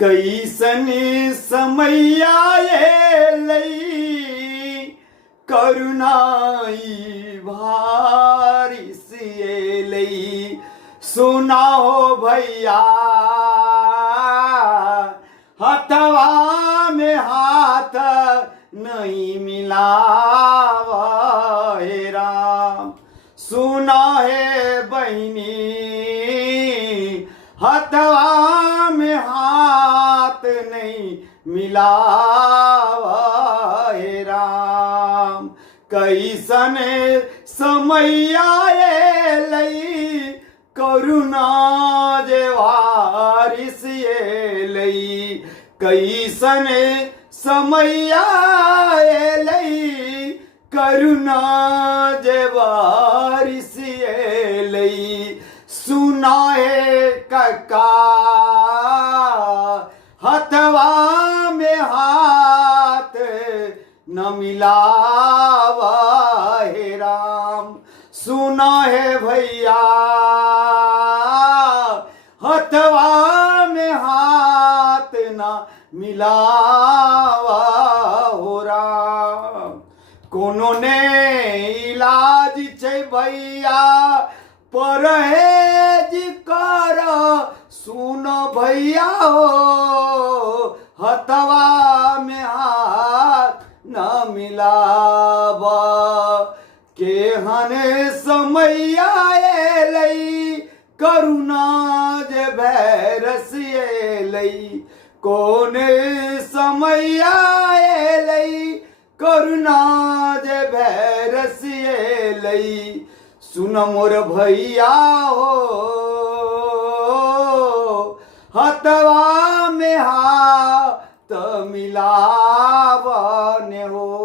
कैसन समैया लई करुणाई भारिस लई सुनाओ भैया हथवा में हाथ नहीं मिलावा हे राम। सुना है बहनी हथवा में हाथ नहीं मिलावा हे राम। कैसन समैया लई करुणा जे वारिस लई कैसन समैया लई करुणा जे वारिस लई सुना है कका हथवा में हाथ न मिलावा हे राम। सुना है भैया हथवा में हाथ न मिलावा हो राम। कोनो ने इलाज छे भैया परहेज कर सुन भैया हो हथवा में हाथ न मिलावा। केहन समैया लई करुणा जे भैरस लई कौन समैया लई करुणा जे भैरस लई सुन मोर भैया हो हथवा में हाथ मिलावन हो।